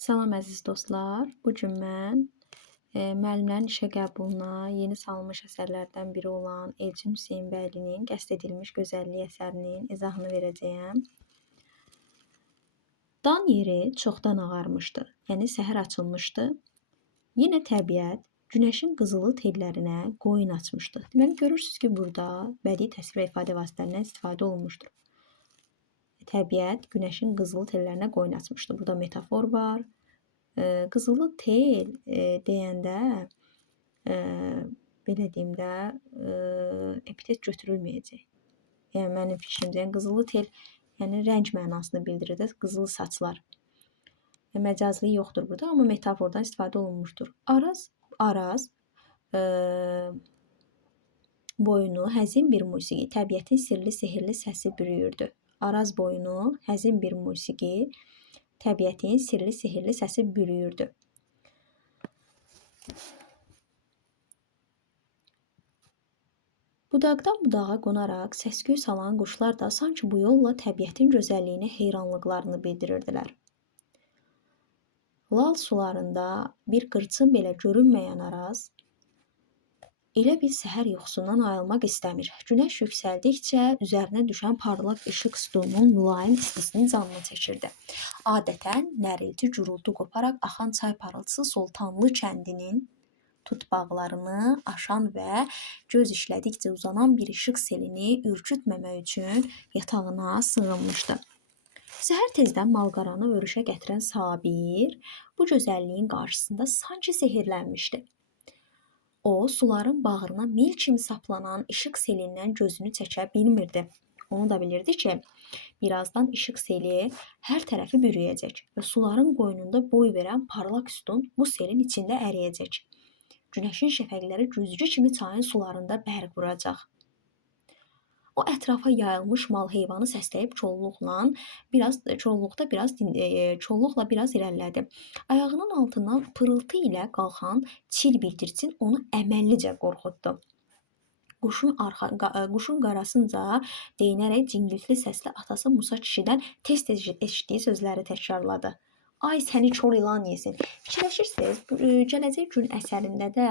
Salam əziz dostlar. Bu gün mən müəllimlərin işə qəbuluna yeni salınmış əsərlərdən biri olan Elçin Hüseynbəylinin Qəsd edilmiş gözəllik əsərinin izahını verəcəyəm. Dan yeri çoxdan ağarmışdı, yəni səhər açılmışdı. Yenə təbiət günəşin qızılı tellərinə qoyun açmışdı. Deməli görürsüz ki, burada bədii təsvir və ifadə vasitələrindən istifadə olunmuşdur. Təbiət günəşin qızılı tellərinə qoyun açmışdı. Burada metafor var. Qızılı tel deyəndə belə deyim də epitet götürülməyəcək. Yəni mənim fikrimcə qızılı tel yəni rəng mənasını bildirir də, qızılı saçlar. Məcazlı yoxdur burada, amma metafordan istifadə olunmuşdur. Araz boynu həzin bir musiqi, təbiətin sirli, sehirli səsi bürüyürdü. Araz boynu həzin bir musiqi, təbiətin sirli, sehirli səsi bürüyürdü. Budaqdan budağa qonaraq səs-küy salan quşlar da sanki bu yolla təbiətin gözəlliyinə heyranlıqlarını bildirirdilər. Lal sularında bir qırçın belə görünməyən Araz elə bir səhər yuxusundan ayılmaq istəmir. Günəş yüksəldikcə üzərinə düşən parlaq işıq stolunun mülayim istisini canını çəkirdi. Adətən nərilti gurultu qoparaq axan çay parıltısı Sultanlı kəndinin tutbağlarını aşan və göz işlədikcə uzanan bir işıq selini ürkütməmək üçün yatağına sığınmışdı. Səhər tezdən malqaranı örüşə gətirən Sabir bu gözəlliyin qarşısında sanki sehirlənmişdi. O, suların bağrına mil kimi saplanan işıq selindən gözünü çəkə bilmirdi. Onu da bilirdi ki, birazdan işıq seli hər tərəfi bürüyəcək və suların qoynunda boy verən parlaq sütun bu selin içində əriyəcək. Günəşin şəfəqləri güzgü kimi çayın sularında bərq vuracaq. O ətrafa yayılmış mal heyvanı səsləyib çolluqla biraz irəlilədi. Ayağının altından pırıltı ilə qalxan çil bildirçin onu əməllicə qorxutdu. Quşun qarasınca deyinərək cingiltili səslə atası Musa kişidən tez-tez eşitdiyi sözləri təkrarladı. Ay səni kor ilan yesin. Fikirləşirsiniz, gələcək gün əsərində də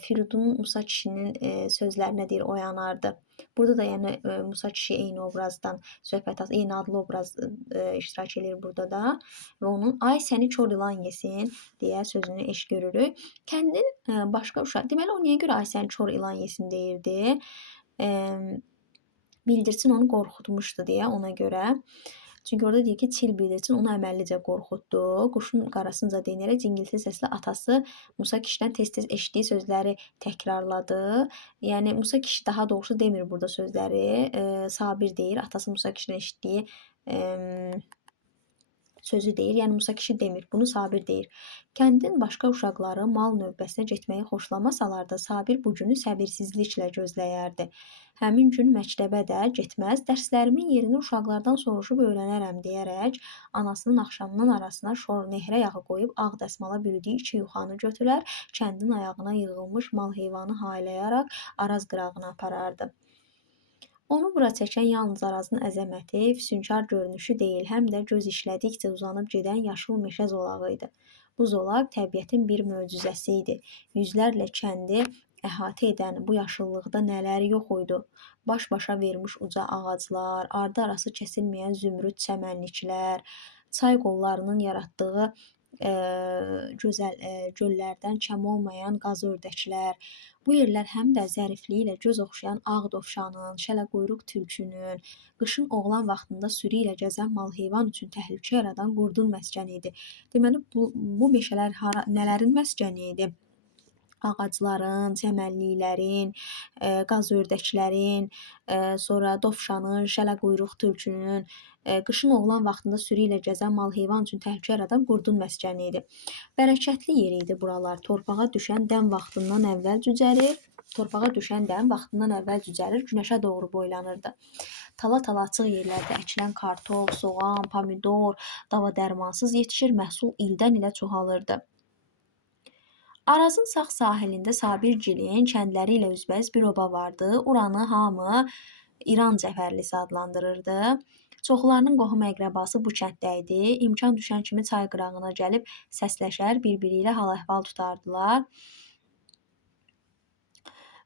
Firidun Musa kişinin sözlərinə deyir oyanardı. Burada da yəni Musa kişi eyni obrazdan söhbət, eyni adlı obraz iştirak edir burada da və onun ay səni kor ilan yesin deyə sözünü eş görürük. Kəndin başqa uşaq, deməli o niyə görə ay səni kor ilan yesin deyirdi? Bildirçin onu qorxutmuşdu deyə ona görə. Çünki orada deyir ki, çil bildirçin onu əməllicə qorxutdu. Quşun qarasınca deyinərək cingiltili səslə atası Musa kişidən tez-tez eşitdiyi sözləri təkrarladı. Yəni Musa kişi daha doğrusu demir burada sözləri. Sabir deyir, atası Musa kişidən eşitdiyi sözü deyir. Yəni Musa kişi demir, bunu Sabir deyir. Kəndin başqa uşaqları mal növbəsinə getməyi xoşlamasalar da Sabir bu günü səbirsizliklə gözləyərdi. Həmin gün məktəbə də getməz, dərslərimin yerini uşaqlardan soruşub öyrənərəm deyərək anasının axşamdan arasına şor nehrə yağı qoyub ağ dəsmala bürüdüyü 2 yuxanı götürər, kəndin ayağına yığılmış mal heyvanı haylayaraq Araz qırağına aparardı. Onu bura çəkən yalnız Arazın əzəməti, füsunkar görünüşü deyil, həm də göz işlədikcə uzanıb gedən yaşıl meşə zolağı idi. Bu zolaq təbiətin bir möcüzəsi idi. Yüzlərlə kəndi əhatə edən bu yaşıllıqda nələri yox idi. Baş-başa vermiş uca ağaclar, ardı arası kəsilməyən zümrüd çəmənliklər, çay qollarının yaratdığı gözəl göllərdən kəm olmayan qaz ördəklər. Bu yerlər həm də zərifliyi ilə göz oxşayan ağ dovşanın, şələquyruq tülkünün, qışın oğlan vaxtında sürü ilə gəzən mal-heyvan üçün təhlükə yaradan qurdun məskəni idi. Deməli, bu meşələr nələrin məskəni idi? Ağacların, çəmənliklərin, qaz ördəklərin, sonra dovşanın, şələquyruq tülkünün, qışın oğlan vaxtında sürü ilə gəzən mal-heyvan üçün təhlükə yaradan qurdun məskəni idi. Bərəkətli yer idi buralar. Torpağa düşən dən vaxtından əvvəl cücərir, günəşə doğru boylanırdı. Tala-tala açıq yerlərdə əkilən kartof, soğan, pomidor, dava dərmansız yetişir, məhsul ildən ilə çoxalırdı. Arazın sağ sahilində Sabirgilin kəndləri ilə üzbəüz bir oba vardı. Oranı hamı İran Cəfərlisi adlandırırdı. Çoxlarının qohum-əqrəbası bu kənddə idi. İmkan düşən kimi çay qırağına gəlib səsləşər, bir-biri ilə hal-əhval tutardılar.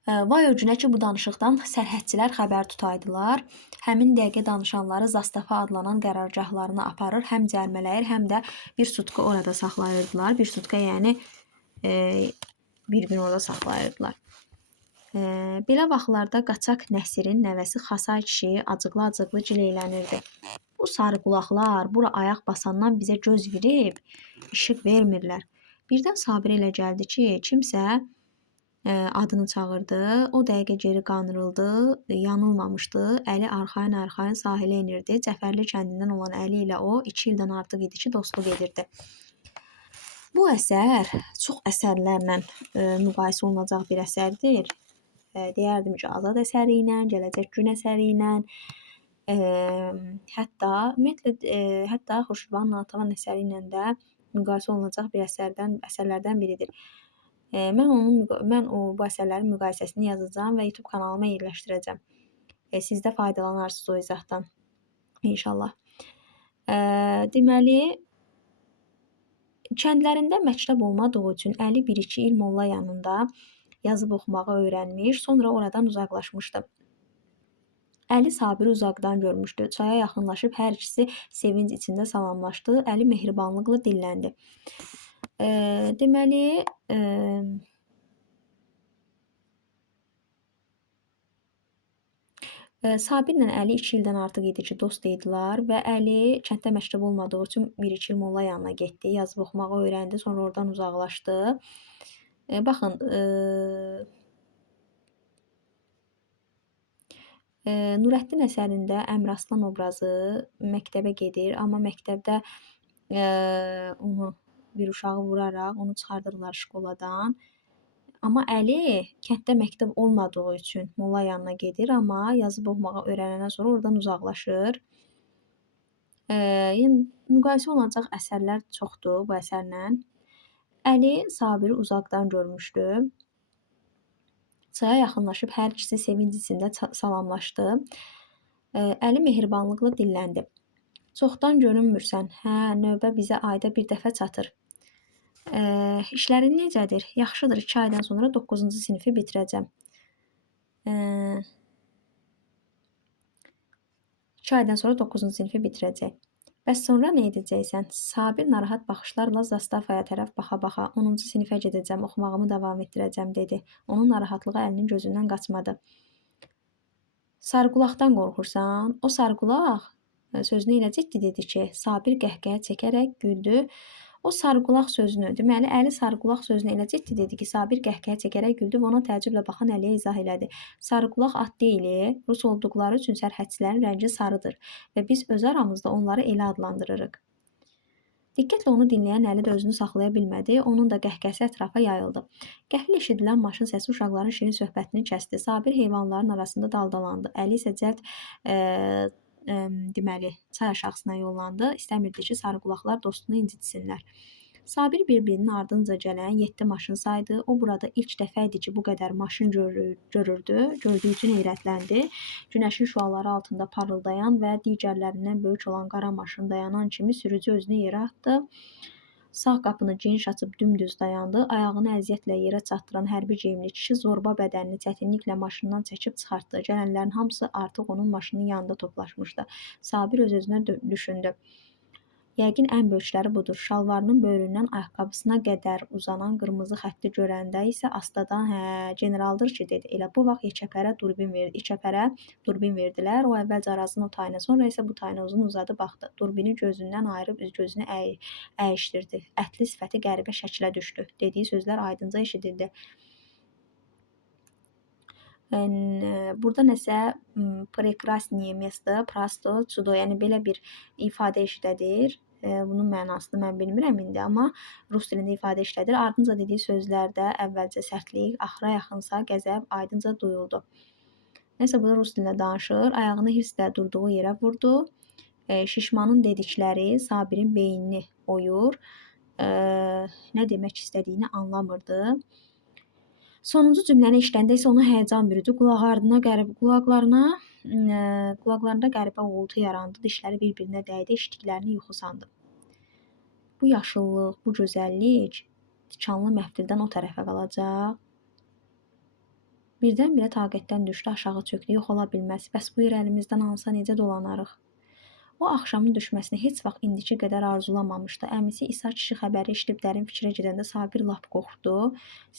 Vay öcünə ki, bu danışıqdan sərhədçilər xəbər tutaydılar. Həmin dəqiqə danışanları Zastafa adlanan qərargahlarına aparır, həm cərmələyir, həm də bir sutka orada saxlayırdılar. Bir sutka yəni bir gün orada saxlayırdılar. Belə vaxtlarda qaçaq Nəsirin nəvəsi Xasay kişi acıqlı-acıqlı gileylənirdi. Bu sarı qulaqlar bura ayaq basandan bizə göz verib, işıq vermirlər. Birdən Sabirə elə gəldi ki, kimsə adını çağırdı. O dəqiqə geri qanırıldı, yanılmamışdı. Əli arxayın-arxayın sahilə inirdi. Cəfərli kəndindən olan Əli ilə o 2 ildən artıq idi ki, dostluq edirdi. Bu əsər çox əsərlərlə müqayisə olunacaq bir əsərdir. Deyərdim ki, Azad əsəri ilə, Gələcək Gün əsəri ilə, hətta Xurşudbanu Natəvan əsəri ilə də müqayisə olunacaq bir əsərlərdən biridir. Mən bu əsərlərin müqayisəsini yazacağam və YouTube kanalıma yerləşdirəcəm. Siz də faydalanarsınız o izahdan. İnşallah. Deməli, kəndlərində məktəb olmadığı üçün Əli 1-2 il molla yanında yazıb oxumağı öyrənmiş, sonra oradan uzaqlaşmışdı. Əli Sabiri uzaqdan görmüşdü. Çaya yaxınlaşıb hər ikisi sevinc içində salamlaşdı. Əli mehribanlıqla dilləndi. Deməli, Sabirlə Əli 2 ildən artıq idi ki, dost idilər və Əli kənddə məktəb olmadığı üçün 1-2 il molla yanına getdi, yazıb oxumağı öyrəndi, sonra oradan uzaqlaşdı. Baxın, Nurəddin əsərində Əmraslan obrazı məktəbə gedir, amma məktəbdə onu bir uşağı vuraraq onu çıxardırlar şkoladan. Amma Əli kənddə məktəb olmadığı üçün molla yanına gedir, amma yazıb oxumağı öyrənəndən sonra oradan uzaqlaşır. Yəni müqayisə olunacaq əsərlər çoxdur bu əsərlə. Əli Sabiri uzaqdan görmüşdü. Çaya yaxınlaşıb hər ikisi sevinc içində salamlaşdı. Əli mehribanlıqla dilləndi. Çoxdan görünmürsən. Hə, növbə bizə ayda bir dəfə çatır. İşlərin necədir? Yaxşıdır, 2 aydan sonra 9-cu sinifi bitirəcəm. 2 aydan sonra 9-cu sinifi bitirəcək. Bəs sonra nə edəcəksən? Sabir narahat baxışlarla Zastafaya tərəf baxa-baxa 10-cu sinifə gedəcəm, oxumağımı davam etdirəcəm, dedi. Onun narahatlığı Əlinin gözündən qaçmadı. Sarıqulaqdan qorxursan? O sarıqulaq sözünü elə ciddi dedi ki, Sabir qəhqəhə çəkərək güldü. O sarıqulaq sözünü, deməli Əli sarıqulaq sözünü elə ciddi dedi ki, Sabir qəhqəhə çəkərək güldü və ona təəccüblə baxan Əliyə izah elədi. Sarıqulaq ad deyil, rus olduqları üçün sərhədçilərin rəngi sarıdır və biz öz aramızda onları elə adlandırırıq. Diqqətlə onu dinləyən Əli də özünü saxlaya bilmədi, onun da qəhqəhəsi ətrafa yayıldı. Qəfil eşidilən maşın səsi uşaqların şirin söhbətini kəsdi. Sabir heyvanların arasında daldalandı. Əli isə cəld deməli, çay aşağısına yollandı. İstəmirdi ki, sarıqulaqlar dostunu incitsinlər. Sabir bir-birinin ardınca gələn 7 maşın saydı. O burada ilk dəfə idi ki, bu qədər maşın görürdü. Gördüyü üçün heyrətləndi. Günəşin şüaları altında parıldayan və digərlərindən böyük olan qara maşın dayanan kimi sürücü özünü yerə atdı. Sağ qapını geniş açıb dümdüz dayandı. Ayağını əziyyətlə yerə çatdıran hərbi geyimli kişi zorba bədənini çətinliklə maşından çəkib çıxartdı. Gələnlərin hamısı artıq onun maşının yanında toplaşmışdı. Sabir öz-özünə düşündü. Yəqin ən böyükləri budur. Şalvarının böyründən ayaqqabısına qədər uzanan qırmızı xətti görəndə isə astadan, generaldır ki, dedi. Elə bu vaxt İçəpərə durbin verdilər. O əvvəlcə Arazın o tayına, sonra isə bu tayına uzun-uzadı baxdı. Durbini gözündən ayırıb gözünü əyişdirdi. Ətli sifəti qəribə şəklə düşdü. Dediyi sözlər aydınca eşidildi. Burada nəsə prekrasniye mesto, prosto, çudo, yəni belə bir ifadə işlədir. Bunun mənasını mən bilmirəm indi, amma rus dilində ifadə işlədir. Ardınca dediyi sözlərdə əvvəlcə sərtlik, axıra yaxınsa qəzəb aydınca duyuldu. Nəsə burada rus dilində danışır. Ayağını hirslə durduğu yerə vurdu. Şişmanın dedikləri Sabirin beynini oyur. Nə demək istədiyini anlamırdı. Sonuncu cümləni işləndə isə onu həyəcan bürüdü. Qulaqlarına Qulaqlarında qəribə uğultu yarandı, dişləri bir-birinə dəydi, eşitdiklərini yuxu sandı. Bu yaşıllıq, bu gözəllik tikanlı məftildən o tərəfə qalacaq. Birdən-birə taqətdən düşdü, aşağı çökdü. Yox ola bilməz. Bəs bu yer əlimizdən alınsa necə dolanarıq? O axşamın düşməsini heç vaxt indiki qədər arzulamamışdı. Əmisi İsa kişi xəbəri eşidib dərin fikrə gedəndə Sabir lap qorxdu.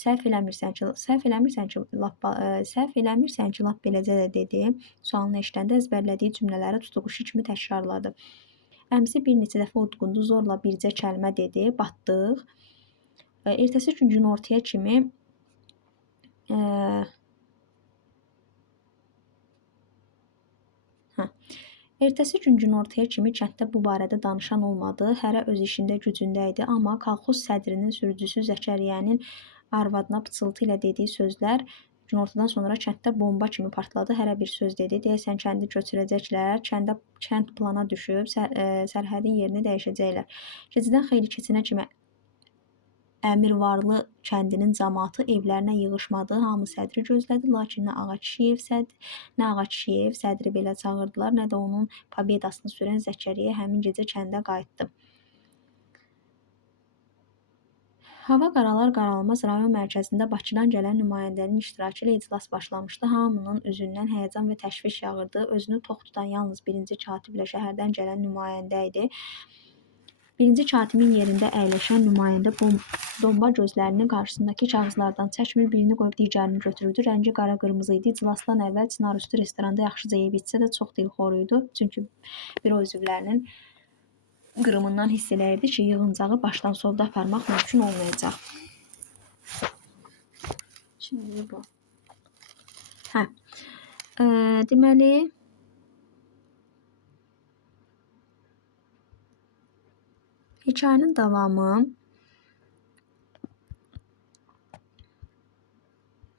Səhv eləmirsən ki, lap beləcə də dedi. Sualını eşidəndə əzbərlədiyi cümlələri tutuquşu kimi təkrarladı. Əmisi bir neçə dəfə udqundu, zorla bircə kəlmə dedi. Batdıq. Ertəsi gün günortaya kimi Ertəsi gün günortaya kimi kənddə bu barədə danışan olmadı. Hərə öz işində, gücündə idi, amma kolxoz sədrinin sürücüsü Zəkəriyyənin arvadına pıçıltı ilə dediyi sözlər günortadan sonra kənddə bomba kimi partladı. Hərə bir söz dedi. Deyəsən kəndi köçürəcəklər, kənd plana düşüb, sərhədin yerini dəyişəcəklər. Gecədən xeyli keçənə kimi Əmirvarlı kəndinin cəmaatı evlərinə yığışmadı. Hamı sədri gözlədi, lakin nə Ağa Kişiyev sədri belə çağırdılar, nə də onun pobedasını sürən Zəkəriyyə həmin gecə kəndə qayıtdı. Hava qaralar-qaralmaz rayon mərkəzində Bakıdan gələn nümayəndənin iştirakı ilə iclas başlamışdı. Hamının üzündən həyəcan və təşviş yağırdı. Özünü tox tutan yalnız birinci katiblə şəhərdən gələn nümayəndə idi. Birinci katibin yerində əyləşən nümayəndə domba gözlərini qarşısındakı kağızlardan çəkmir, birini qoyub digərini götürürdü. Rəngi qara-qırmızı idi. İclasdan əvvəl Çınarüstü restoranda yaxşıca yeyib içsə də çox dilxor idi. Çünki büro üzvlərinin qırımından hiss eləyirdi ki, yığıncağı başdan sovda aparmaq mümkün olmayacaq. Şimdi bu. Deməli, hekayənin davamı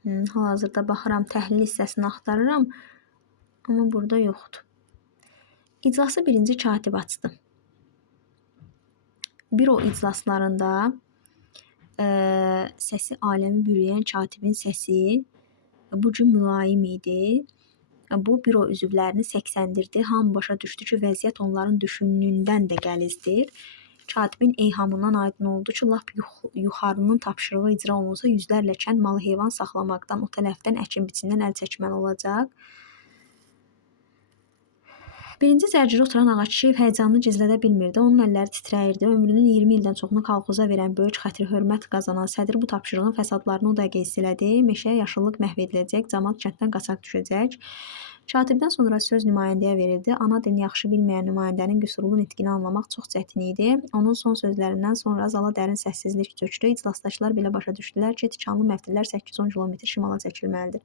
hal-hazırda baxıram, təhlil hissəsini axtarıram, amma burada yoxdur. İclası birinci katib açdı. Büro iclaslarında səsi aləmi bürüyən katibin səsi bu gün mülayim idi. Bu büro üzvlərini səksəndirdi. Hamı başa düşdü ki, vəziyyət onların düşündüyündən də gəlizdir. Katibin eyhamından aydın oldu ki, lap yuxarının tapşırığı icra olunsa yüzlərlə kənd malı heyvan saxlamaqdan, o tərəfdən əkin-biçindən əl çəkməli olacaq. Birinci zərgirə oturan Ağa Kişiyev həyəcanını gizlədə bilmirdi. Onun əlləri titrəyirdi. Ömrünün 20 ildən çoxunu kolxoza verən, böyük xətir-hörmət qazanan sədr bu tapşırığın fəsadlarını o dəqiqə hiss elədi. Meşəyə yaşıllıq məhv ediləcək, camaat kənddən qaçaq düşəcək. Katibdən sonra söz nümayəndəyə verildi. Ana dilini yaxşı bilməyən nümayəndənin qüsurlu nitqini anlamaq çox çətin idi. Onun son sözlərindən sonra zala dərin səssizlik çökdü. İclasdakılar belə başa düşdülər ki, tikanlı məftillər 8-10 kilometr şimala çəkilməlidir.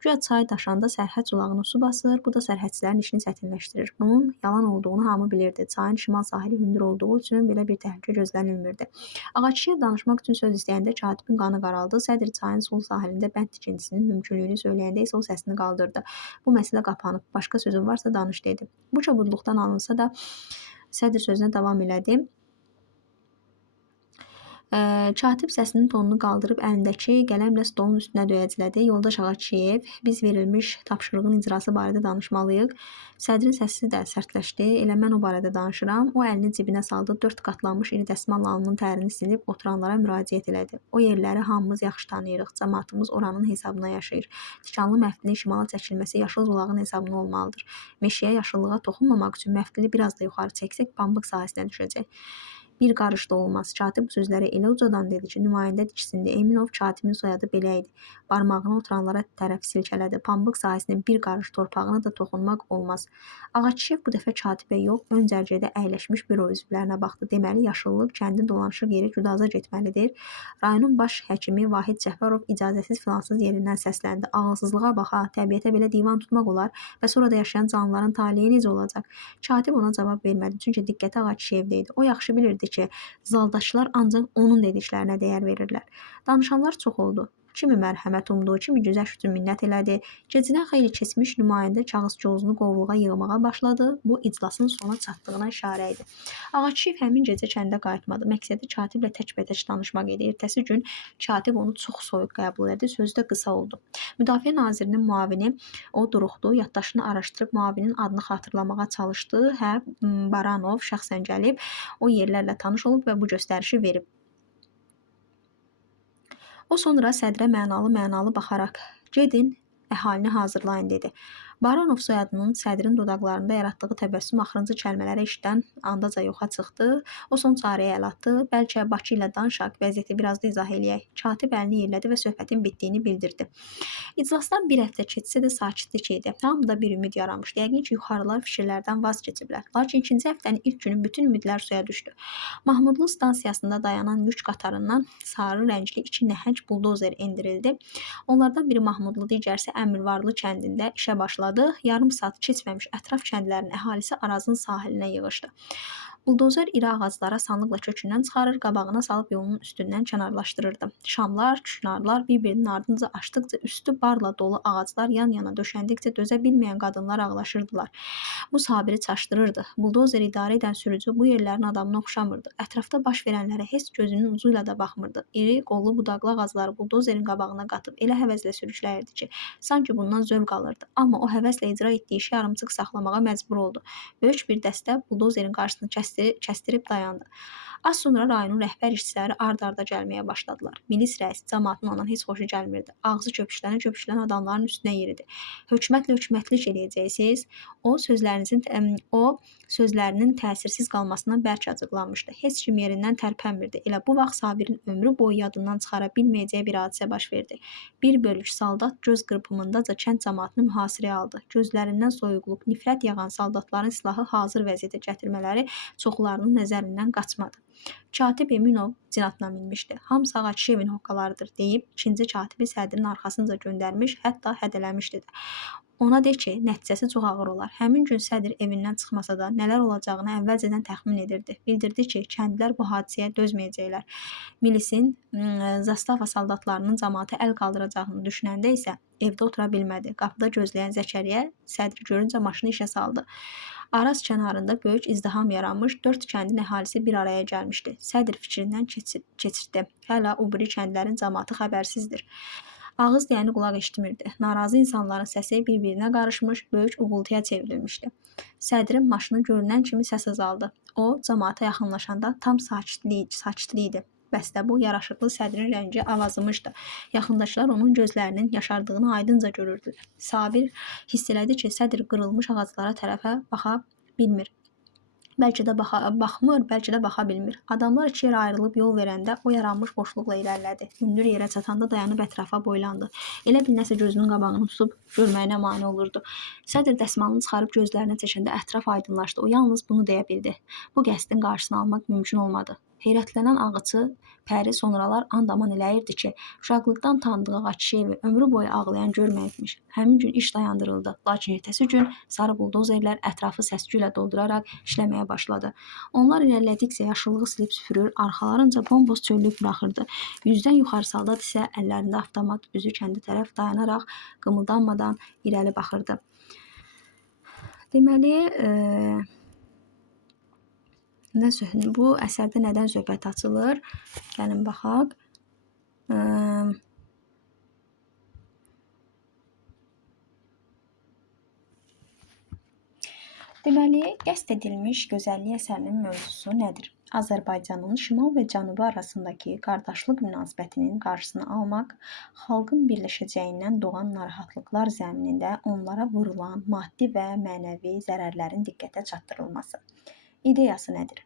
Güya çay daşanda sərhəd zolağını su basır, bu da sərhədçilərin işini çətinləşdirir. Bunun yalan olduğunu hamı bilirdi. Çayın şimal sahili hündür olduğu üçün belə bir təhlükə gözlənilmirdi. Ağa Kişiyev danışmaq üçün söz istəyəndə katibin qanı qaraldı. Sədr çayın sol sahilində bənd tikintisinin mümkünlüyünü söyləyəndə isə o səsini qaldırdı. Bu məsələ qapanıb. Başqa sözün varsa danış dedi. Bu çabudluqdan alınsa da sədr sözünə davam elədi. Katib səsinin tonunu qaldırıb əlindəki qələmlə stolun üstünə döyəclədi. Yoldaş Ağa Kişiyev, biz verilmiş tapşırığın icrası barədə danışmalıyıq. Sədrin səsi də sərtləşdi. Elə mən o barədə danışıram. O əlini cibinə saldı. 4 qatlanmış iri dəsmalla alnının tərini silib oturanlara müraciət elədi. O yerləri hamımız yaxşı tanıyırıq. Cəmaatımız oranın hesabına yaşayır. Tikanlı məftilin şimala çəkilməsi yaşıl zolağın hesabına olmalıdır. Meşəyə, yaşıllığa toxunmamaq üçün məftili biraz da yuxarı çəksək pambıq sahəsinə düşəcək. Bir qarış da olmaz. Katib bu sözləri elə ucadan dedi ki, nümayəndə diksindi. Eminov katibin soyadı belə idi. Barmağını oturanlara tərəf silkələdi. Pambıq sahəsinin bir qarış torpağına da toxunmaq olmaz. Ağa Kişiyev bu dəfə katibə yox, ön cərgədə əyləşmiş büro üzvlərinə baxdı. Deməli, yaşıllıq kəndin dolanışıq yeri Güdaza getməlidir. Rayonun baş həkimi Vahid Cəfərov icazəsiz filansız yerindən səsləndi. Ağılsızlığa baxa, təbiətə belə divan tutmaq olar və sonra da yaşayan canlıların taleyi necə olacaq? Katib ona cavab vermədi, çünki diqqəti Ağa Kişiyevdə idi. O yaxşı bilirdi ki, zaldakılar ancaq onun dediklərinə dəyər verirlər. Danışanlar çox oldu. Kimi mərhəmət umdu, kimi güzəşt üçün minnət elədi. Gecədən xeyli keçmiş nümayəndə kağız-cozunu qovluğa yığmağa başladı. Bu iclasın sona çatdığına işarə idi. Ağaçiyev həmin gecə kəndə qayıtmadı. Məqsədi katiblə təkbətək danışmaq idi. Ertəsi gün katib onu çox soyuq qəbul etdi. Sözü də qısa oldu. Müdafiə nazirinin müavini o duruxdu, yaddaşını araşdırıb müavinin adını xatırlamağa çalışdı. Baranov şəxsən gəlib o yerlərlə tanış olub və bu göstərişi verib. O sonra sədrə mənalı baxaraq gedin, əhalini hazırlayın dedi. Baranov soyadının sədrin dodaqlarında yaratdığı təbəssüm axırıncı kəlmələri eşidən andaca yoxa çıxdı. O son çarəyə əl atdı. Bəlkə Bakı ilə danışaq, vəziyyəti biraz da izah eləyək. Katib əlini yerlədi və söhbətin bitdiyini bildirdi. İclasdan bir həftə keçsə də sakitlik idi. Hamıda bir ümid yaranmışdı. Yəqin ki, yuxarılar fikirlərdən vaz keçiblər. Lakin ikinci həftənin ilk günü bütün ümidlər suya düşdü. Mahmudlu stansiyasında dayanan yük qatarından sarı rəngli iki nəhəng buldozer endirildi. Onlardan biri Mahmudlu, digərsi Əmirvarlı kəndində işə başladı. Yarım saat keçməmiş ətraf kəndlərin əhalisi Arazın sahilinə yığışdı. Buldozer iri ağaclara sandıqla kökündən çıxarır, qabağına salıb yolunun üstündən kənarlaşdırırdı. Şamlar, küşnarlar bir-birinin ardınca açdıqca üstü barla dolu ağaclar yan-yana döşəndikcə dözə bilməyən qadınlar ağlaşırdılar. Bu Sabiri çaşdırırdı. Buldozer idarə edən sürücü bu yerlərin adamına oxşamırdı. Ətrafda baş verənlərə heç gözünün ucuyla da baxmırdı. İri, qollu budaqlı ağacları buldozerin qabağına qatıb elə həvəslə sürükləyirdi ki, sanki bundan zövq alırdı. Amma o həvəslə icra etdiyi işi yarımçıq saxlamağa məcbur oldu. Böyük bir dəstə buldozerin qarşısını kəsdirib dayandı. Az sonra rayonun rəhbər işçiləri ard-arda gəlməyə başladılar. Milis rəisi cəmaatın ondan heç xoşu gəlmirdi. Ağzı köpüşlənə adamların üstünə yeridi. Hökumətlik eləyəcəksiniz. O sözlərinin təsirsiz qalmasından bərk acıqlanmışdı. Heç kim yerindən tərpənmirdi. Elə bu vaxt Sabirin ömrü boyu yadından çıxara bilməyəcəyi bir hadisə baş verdi. Bir bölük saldat göz qırpımındaca kənd cəmaatını mühasirəyə aldı. Gözlərindən soyuqluq, nifrət yağan saldatların silahı hazır vəziyyətə gətirmələri çoxlarının nəzərindən qaçmadı. Katib Eminov cinatına minmişdi. Hamısı Ağaçiyevin hoqqalarıdır deyib, ikinci katibi sədrin arxasınca göndərmiş, hətta hədələmişdi də. Ona de ki, nəticəsi çox ağır olar. Həmin gün sədr evindən çıxmasa da nələr olacağını əvvəlcədən təxmin edirdi. Bildirdi ki, kəndlər bu hadisəyə dözməyəcəklər. Milisin, zastava saldatlarının cəmaata əl qaldıracağını düşünəndə isə evdə otura bilmədi. Qapıda gözləyən Zəkəriyə sədri görüncə maşını işə saldı. Araz kənarında böyük izdiham yaranmış, 4 kəndin əhalisi bir araya gəlmişdi. Sədr fikrindən keçirdi. Hələ o biri kəndlərin cəmaatı xəbərsizdir. Ağız deyəni qulaq eşitmirdi. Narazı insanların səsi bir-birinə qarışmış, böyük uğultuya çevrilmişdi. Sədrin maşını görünən kimi səs azaldı. O, cəmaata yaxınlaşanda tam sakitlik idi. Bəs də bu yaraşıqlı sədrin rəngi avazımışdı. Yaxındakılar onun gözlərinin yaşardığını aydınca görürdülər. Sabir hiss elədi ki, sədr qırılmış ağaclara tərəfə baxa bilmir. Bəlkə də baxa bilmir. Adamlar iki yerə ayrılıb yol verəndə o yaranmış boşluqla irəlilədi. Hündür yerə çatanda dayanıb ətrafa boylandı. Elə bil nəsə gözünün qabağını tutub görməyinə mane olurdu. Sədr dəsmalını çıxarıb gözlərinə çəkəndə ətraf aydınlaşdı. O yalnız bunu deyə bildi. Bu qəsdin qarşısını almaq mümkün olmadı. Heyrətlənən ağıçı Pəri sonralar and-aman eləyirdi ki, uşaqlıqdan tanıdığı Ağaçiyevi ömrü boyu ağlayan görməyibmiş. Həmin gün iş dayandırıldı. Lakin ertəsi gün sarı buldozerlər ətrafı səsküylə dolduraraq işləməyə başladı. Onlar irəlilədikcə yaşıllığı silib süpürür, arxalarınca bomboz çöllük buraxırdı. 100-dən yuxarı saldat isə əllərində avtomat üzü kəndə tərəf dayanaraq qımıldanmadan irəli baxırdı. Deməli, bu əsərdə nədən söhbət açılır? Gəlin baxaq. Deməli, qəsd edilmiş gözəllik əsərinin mövzusu nədir? Azərbaycanın şimal və cənubu arasındakı qardaşlıq münasibətinin qarşısını almaq, xalqın birləşəcəyindən doğan narahatlıqlar zəminində onlara vurulan maddi və mənəvi zərərlərin diqqətə çatdırılması. İdeyası nədir?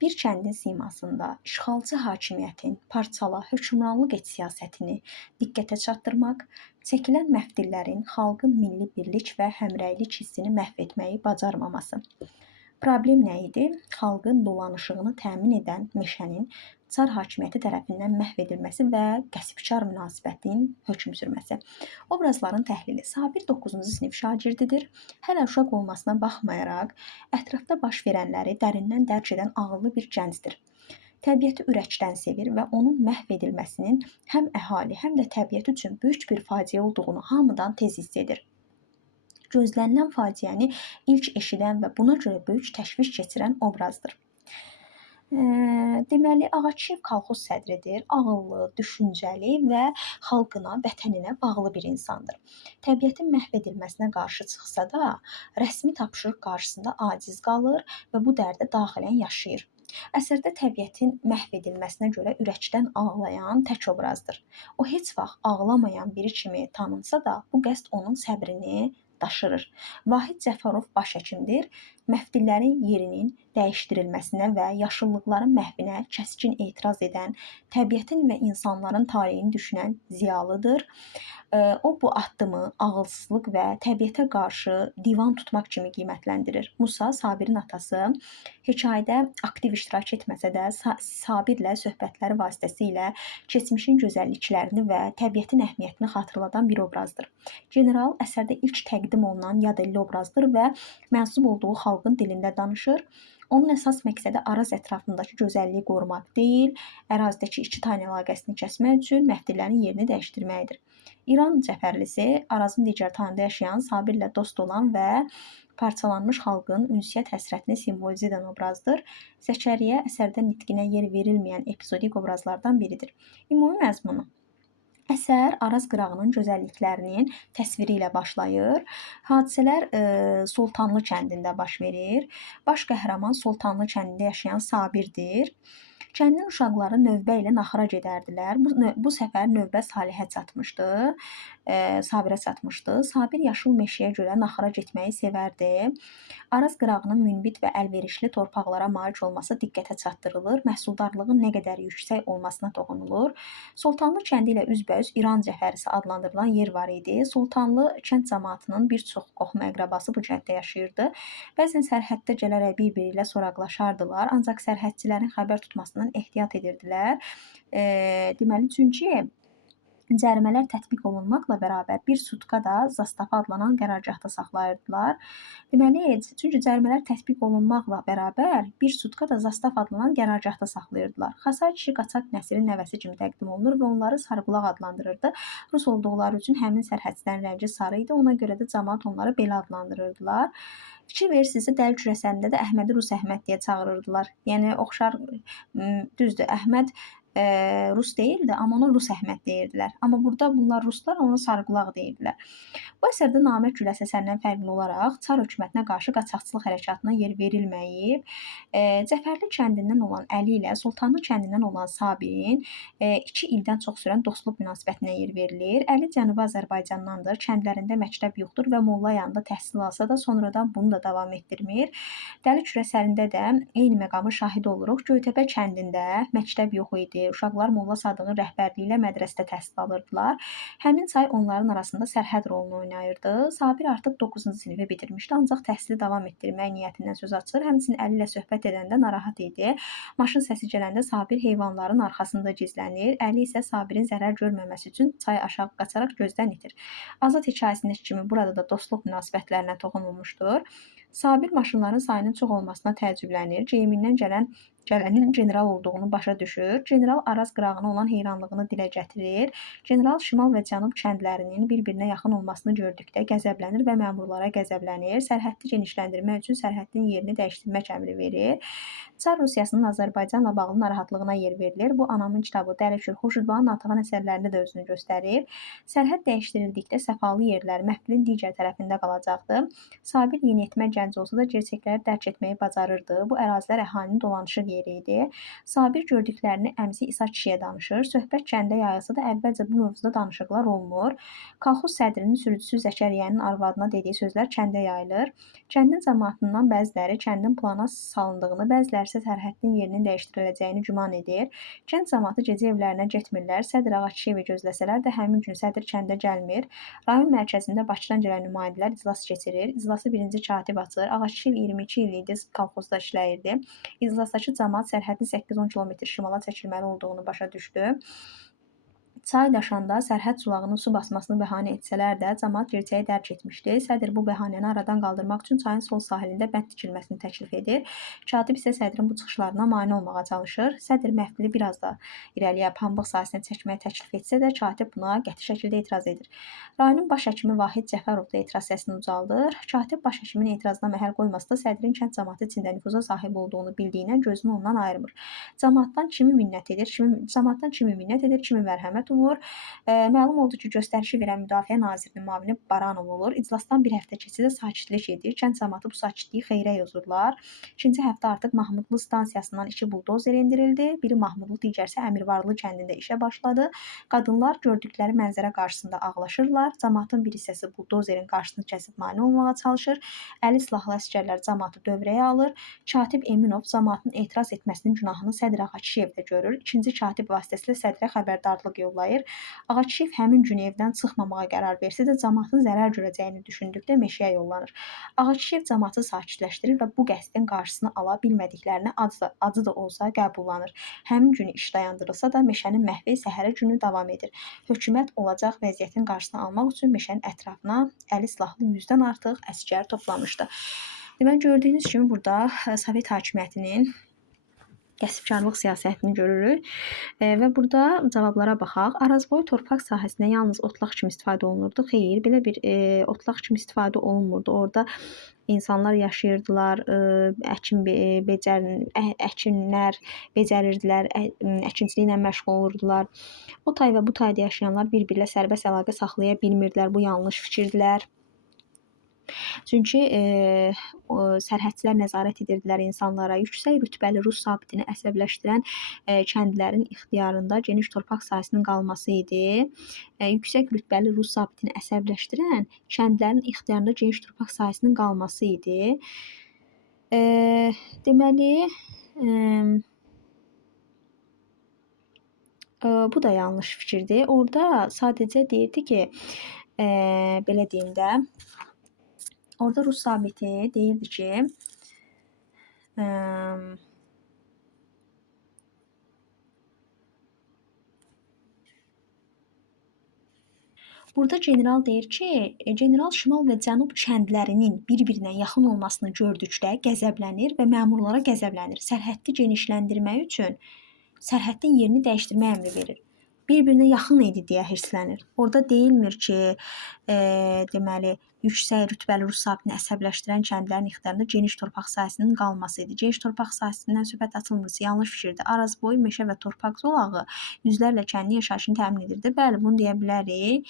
Bir kəndin simasında işğalçı hakimiyyətin parçala, hökmranlıq et siyasətini diqqətə çatdırmaq, çəkilən məftillərin xalqın milli birlik və həmrəylik hissini məhv etməyi bacarmaması. Problem nə idi? Xalqın dolanışığını təmin edən meşənin çar hakimiyyəti tərəfindən məhv edilməsi və qəsbkar münasibətin hökm sürməsi. Obrazların təhlili. Sabir 9-cu sinif şagirdidir. Hələ uşaq olmasına baxmayaraq, ətrafda baş verənləri dərindən dərk edən ağıllı bir gəncdir. Təbiəti ürəkdən sevir və onun məhv edilməsinin həm əhali, həm də təbiət üçün böyük bir faciə olduğunu hamıdan tez hiss edir. Gözlənilən faciəni ilk eşidən və buna görə böyük təşviş keçirən obrazdır. Deməli, Ağaçiyev kolxoz sədridir. Ağıllı, düşüncəli və xalqına, vətəninə bağlı bir insandır. Təbiətin məhv edilməsinə qarşı çıxsa da, rəsmi tapşırıq qarşısında aciz qalır və bu dərdə daxilən yaşayır. Əsərdə təbiətin məhv edilməsinə görə ürəkdən ağlayan tək obrazdır. O heç vaxt ağlamayan biri kimi tanınsa da, bu qəsd onun səbrini daşırır. Vahid Cəfərov başhəkimdir. Məftillərin yerinin dəyişdirilməsinə və yaşıllıqların məhvinə kəskin etiraz edən, təbiətin və insanların taleyini düşünən ziyalıdır. O bu addımı ağılsızlıq və təbiətə qarşı divan tutmaq kimi qiymətləndirir. Musa, Sabirin atası, hekayədə aktiv iştirak etməsə də, Sabirlə söhbətləri vasitəsilə keçmişin gözəlliklərini və təbiətin əhəmiyyətini xatırladan bir obrazdır. General əsərdə ilk təqdim olunan yad elli obrazdır və mənsub olduğu xalqın dilində danışır. Onun əsas məqsədi Araz ətrafındakı gözəlliyi qorumaq deyil, ərazidəki iki tayın əlaqəsini kəsmək üçün məftillərin yerini dəyişdirməkdir. İran cəfərlisi Arazın digər tayında yaşayan, Sabirlə dost olan və parçalanmış xalqın ünsiyyət həsrətini simvolizə edən obrazdır. Zəkəriyyə əsərdə nitqinə yer verilməyən epizodik obrazlardan biridir. Ümumi məzmunu. Əsər Araz qırağının gözəlliklərinin təsviri ilə başlayır. Hadisələr Sultanlı kəndində baş verir. Baş qəhrəman Sultanlı kəndində yaşayan Sabirdir. Kəndin uşaqları növbə ilə naxıra gedərdilər. Bu səfər növbə Salihə çatmışdı, Sabirə çatmışdı. Sabir yaşıl meşəyə görə naxıra getməyi sevərdi. Araz qırağının münbit və əlverişli torpaqlara malik olması diqqətə çatdırılır. Məhsuldarlığın nə qədər yüksək olmasına toxunulur. Sultanlı kəndi ilə üzbəüz İran cəfərisi adlandırılan yer var idi. Sultanlı kənd cəmaatının bir çox qohum əqrabası bu kənddə yaşayırdı. Bəzən sərhəddə gələrək bir-biri ilə soraqlaşardılar, ancaq sərhədçilərin xəbər tutmasından ehtiyat edirdilər. Deməli, çünki cərimələr tətbiq olunmaqla bərabər bir sutka da zastava adlanan qərargahda saxlayırdılar. Deməli, çünki cərimələr tətbiq olunmaqla bərabər bir sutka da zastav adlanan qərargahda saxlayırdılar. Xasay kişi qaçaq Nəsirin nəvəsi kimi təqdim olunur və onları Sarıqulaq adlandırırdı. Rus olduqları üçün həmin sərhədçilərin rəngi sarı idi, ona görə də cəmaət onları belə adlandırırdılar. Fikir verirsinizsə, Dəli Kürəsində də Əhmədi Rus Əhməd deyə çağırırdılar. Yəni oxşar, düzdür, Əhməd Rus deyildi, amma ona Rus Əhməd deyirdilər. Amma burada bunlar ruslar, ona Sarıqulaq deyirdilər. Bu əsərdə Namərd Güləs əsərindən fərqli olaraq Çar hökumətinə qarşı qaçaqçılıq hərəkatına yer verilməyib. Cəfərli kəndindən olan Əli ilə Sultanlı kəndindən olan Sabirin 2 ildən çox sürən dostluq münasibətinə yer verilir. Əli Cənubi Azərbaycandandır, kəndlərində məktəb yoxdur və molla yanında təhsil alsa da sonradan bunu da davam etdirmir. Dəli Kürəsində də eyni məqamı şahid oluruq. Göytəpə kəndində məktəb yox idi. Uşaqlar Molla Sadığın rəhbərliyi ilə mədrəsədə təhsil alırdılar. Həmin çay onların arasında sərhəd rolunu oynayırdı. Sabir artıq 9-cu sinifi bitirmişdi, ancaq təhsili davam etdirmək niyyətindən söz açır. Həmçinin Əli ilə söhbət edəndə narahat idi. Maşın səsi gələndə Sabir heyvanların arxasında gizlənir. Əli isə Sabirin zərər görməməsi üçün çay aşağı qaçaraq gözdən itir. Azad hekayəsindəki kimi burada da dostluq münasibətlərinə toxunulmuşdur. Sabir maşınların sayının çox olmasına təəccüblənir. Geyimindən gələnin general olduğunu başa düşür. General Araz qırağına olan heyranlığını dilə gətirir. General şimal və cənub kəndlərinin bir-birinə yaxın olmasını gördükdə qəzəblənir və məmurlara qəzəblənir. Sərhəddi genişləndirmək üçün sərhədin yerini dəyişdirmək əmri verir. Çar Rusiyasının Azərbaycanla bağlı narahatlığına yer verilir. Bu Anamın kitabı, Dərəkül, Xurşudbağın Natıqan əsərlərində də özünü göstərir. Sərhəd dəyişdirildikdə səfalı yerlər məhdudun digər tərəfində qalacaqdı. Sabir yeniyetmə gənc olsa da gerçəkləri dərk etməyi bacarırdı. Bu ərazilər əhalinin dolanışıq yeri idi. Sabir gördüklərini əmsi İsa kişiyə danışır. Söhbət kəndə yayılsa da əvvəlcə bu mövzuda danışıqlar olmur. Kolxoz sədrinin sürücüsü Zəkəriyyənin arvadına dediyi sözlər kəndə yayılır. Kəndin cəmaatından bəziləri kəndin plana salındığını, bəziləri isə sərhədin yerinin dəyişdiriləcəyini güman edir. Kənd cəmaatı gecə evlərinə getmirlər. Sədr Ağaçiyevi gözləsələr də həmin gün sədr kəndə gəlmir. Rayon mərkəzində Bakıdan gələn nümayəndələr iclas keçirir. İclası birinci katib açır. Ağaçiyev 22 il idi kolxozda işləyirdi. İclasdakı cəmaət sərhədin 8-10 kilometr şimala çəkilməli olduğunu başa düşdü. Çay daşanda sərhəd sulağının su basmasını bəhanə etsələr də, cəmaət gerçəyi dərk etmişdi. Sədr bu bəhanəni aradan qaldırmaq üçün çayın sol sahilində bənd tikilməsini təklif edir. Katib isə sədrin bu çıxışlarına mane olmağa çalışır. Sədr məhfili biraz da irəliyə pambıq sahəsinə çəkməyə təklif etsə də, katib buna qəti şəkildə etiraz edir. Rayonun baş həkimi Vahid Cəfərov da etiraz səsini ucaldır. Katib baş həkimin etirazına məhəl qoymasa da, sədrin kənd cəmaəti içində nüfuza sahib olduğunu bildiyindən gözünü ondan ayırmır. Cəmaatdan kimi minnət edir, kimi mərhəmət umur. Məlum oldu ki, göstərişi verən Müdafiə Nazirinin müavini Baranov olur. İclasdan bir həftə keçsə də sakitlik edir. Kənd cəmaəti bu sakitliyi xeyrə yozurlar. İkinci həftə artıq Mahmudlu stansiyasından 2 buldozer endirildi. Biri Mahmudlu, digərsi Əmirvarlı kəndində işə başladı. Qadınlar gördükləri mənzərə qarşısında ağlaşırlar. Cəmaətin bir hissəsi buldozerin qarşısını kəsib mane olmağa çalışır. Əli silahlı əsgərlər cəmaəti dövrəyə alır. Katib Eminov cəmaətin etiraz etməsinin günahını Sədr Ağakişiyevdə görür. İkinci katib vasitəsilə sədrə xəbərdarlıq yollayır. Ağakişiyev həmin gün evdən çıxmamağa qərar versə də, cəmaətin zərər görəcəyini düşündükdə meşəyə yollanır. Ağakişiyev cəmaəti sakitləşdirir və bu qəsdin qarşısını ala bilmədiklərini acı da olsa qəbullanır. Həmin günü iş dayandırılsa da, meşənin məhvi səhərə günü davam edir. Hökumət olacaq vəziyyətin qarşısını almaq üçün meşənin ətrafına əli silahlı 100-dən artıq əsgər toplamışdı. Deməli, gördüyünüz kimi burada Sovet hakimiyyətinin qəsbkarlıq siyasətini görürük və burada cavablara baxaq. Arazboyu torpaq sahəsində yalnız otlaq kimi istifadə olunurdu. Xeyr, belə bir otlaq kimi istifadə olunmurdu. Orada insanlar yaşayırdılar, əkinlər becərirdilər, əkinçiliklə məşğul olurdular. O tay və bu tayda yaşayanlar bir-birlə sərbəst əlaqə saxlaya bilmirdilər. Bu yanlış fikirdilər. Çünki sərhədçilər nəzarət edirdilər insanlara. Yüksək rütbəli rus zabitini əsəbləşdirən kəndlərin ixtiyarında geniş torpaq sahəsinin qalması idi. Yüksək rütbəli rus zabitini əsəbləşdirən kəndlərin ixtiyarında geniş torpaq sahəsinin qalması idi. Deməli, bu da yanlış fikirdir. Orada sadəcə deyirdi ki, belə deyim də, orada rus zabiti deyirdi ki, burada general deyir ki, general şimal və cənub kəndlərinin bir-birinə yaxın olmasını gördükdə qəzəblənir və məmurlara qəzəblənir. Sərhəddi genişləndirmək üçün sərhəddin yerini dəyişdirmək əmri verir. Bir-birinə yaxın idi deyə hirslənir. Orada deyilmir ki, deməli, yüksək rütbəli rus zabitini əsəbləşdirən kəndlərin ixtiyarında geniş torpaq sahəsinin qalması idi. Geniş torpaq sahəsindən söhbət açılmırsa, yanlış fikirdir. Arazboyu, meşə və torpaq zolağı yüzlərlə kəndin yaşayışını təmin edirdi. Bəli, bunu deyə bilərik.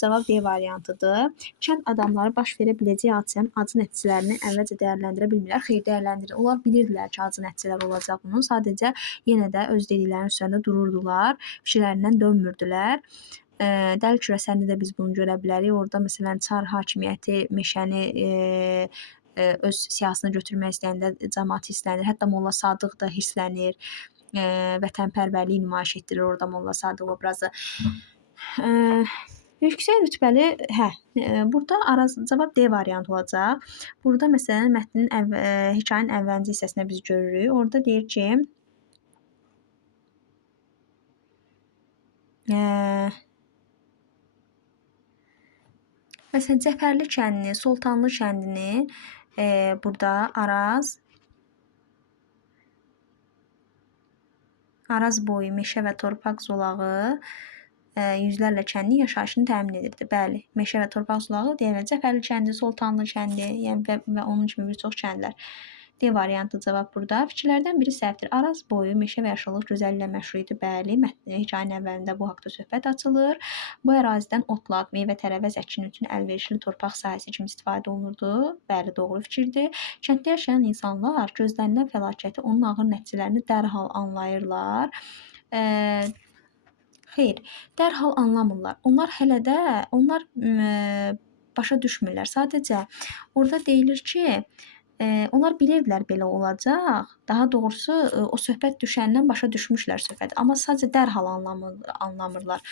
Cavab D variantıdır. Kənd adamları baş verə biləcək hadisənin acı nəticələrini əvvəlcə dəyərləndirə bilmirlər. Xeyr, dəyərləndirir. Onlar bilirdilər ki, acı nəticələr olacaq bunun. Sadəcə yenə də öz dediklərinin üstündə dururdular. Fikirlərindən dönmürdülər. Dəli kürəsində də biz bunu görə bilərik. Orada məsələn Çar hakimiyyəti meşəni öz siyasına götürmək istəyəndə cəmaət hisslənir. Hətta Molla Sadıq da hisslənir. Vətənpərvərliyi nümayiş etdirir orada Molla Sadıq obrazı. Yüksək rütbəli, burada cavab D variantı olacaq. Burada məsələn mətnin hekayənin əvvəlki hissəsində biz görürük. Orada deyir ki, məsələn Cəfərli kəndini, Sultanlı kəndini burada Araz boyu meşə və torpaq zolağı yüzlərlə kəndin yaşayışını təmin edirdi. Bəli, meşə və torpaq zolağı deyilmir. Cəfərli kəndi, Sultanlı kəndi, yəni və onun kimi bir çox kəndlər. D variantı cavab burada. Fikirlərdən biri səhvdir. Araz boyu meşə və yaşıllıq gözəlliklə məşhur idi. Bəli, hekayənin əvvəlində bu haqda söhbət açılır. Bu ərazidən otlaq, meyvə tərəvəz əkini üçün əlverişli torpaq sahəsi kimi istifadə olunurdu. Bəli, doğru fikirdir. Kənddə yaşayan insanlar gözlənilən fəlakəti, onun ağır nəticələrini dərhal anlayırlar. Xeyr, dərhal anlamırlar. Onlar başa düşmürlər. Sadəcə orada deyilir ki, onlar bilirdilər belə olacaq. Daha doğrusu o söhbət düşəndən başa düşmüşlər söhbəti. Amma sadəcə dərhal anlamırlar.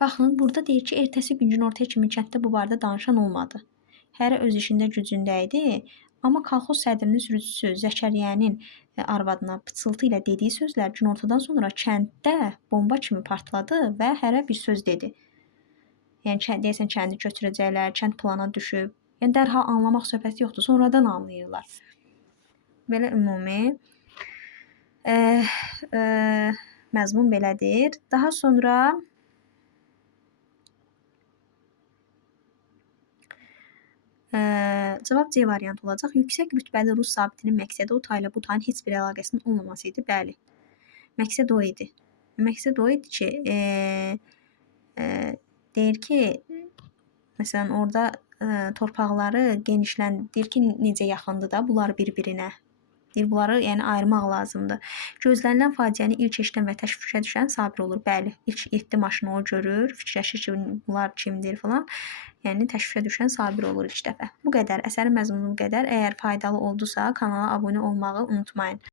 Baxın, burada deyir ki, ertəsi gün günortaya kimi kənddə bu barədə danışan olmadı. Hərə öz işində gücündə idi. Amma kolxoz sədrinin sürücüsü Zəkəriyyənin arvadına pıçıltı ilə dediyi sözlər günortadan sonra kənddə bomba kimi partladı və hərə bir söz dedi. Yəni deyəsən kəndi götürəcəklər, kənd plana düşüb. Yəni dərhal anlamaq söhbəti yoxdur, sonradan anlayırlar. Belə ümumi məzmun belədir. Daha sonra cavab C variantı olacaq. Yüksək rütbəli rus zabitinin məqsədi o tayla bu tayın heç bir əlaqəsinin olmaması idi. Bəli. Məqsəd o idi. Məqsəd o idi ki, deyir ki, məsələn, orada torpaqları genişləndir ki, necə yaxındır da bunlar bir-birinə. Deyir, bunları yəni ayırmaq lazımdır. Gözlənilən faciəni ilk eşidən və təşvişə düşən Sabir olur. Bəli, ilk 7 maşını o görür, fikirləşir ki, bunlar kimdir falan. Yəni təşvişə düşən Sabir olur ilk dəfə. Bu qədər. Əsərin məzmunu bu qədər. Əgər faydalı oldusa, kanala abunə olmağı unutmayın.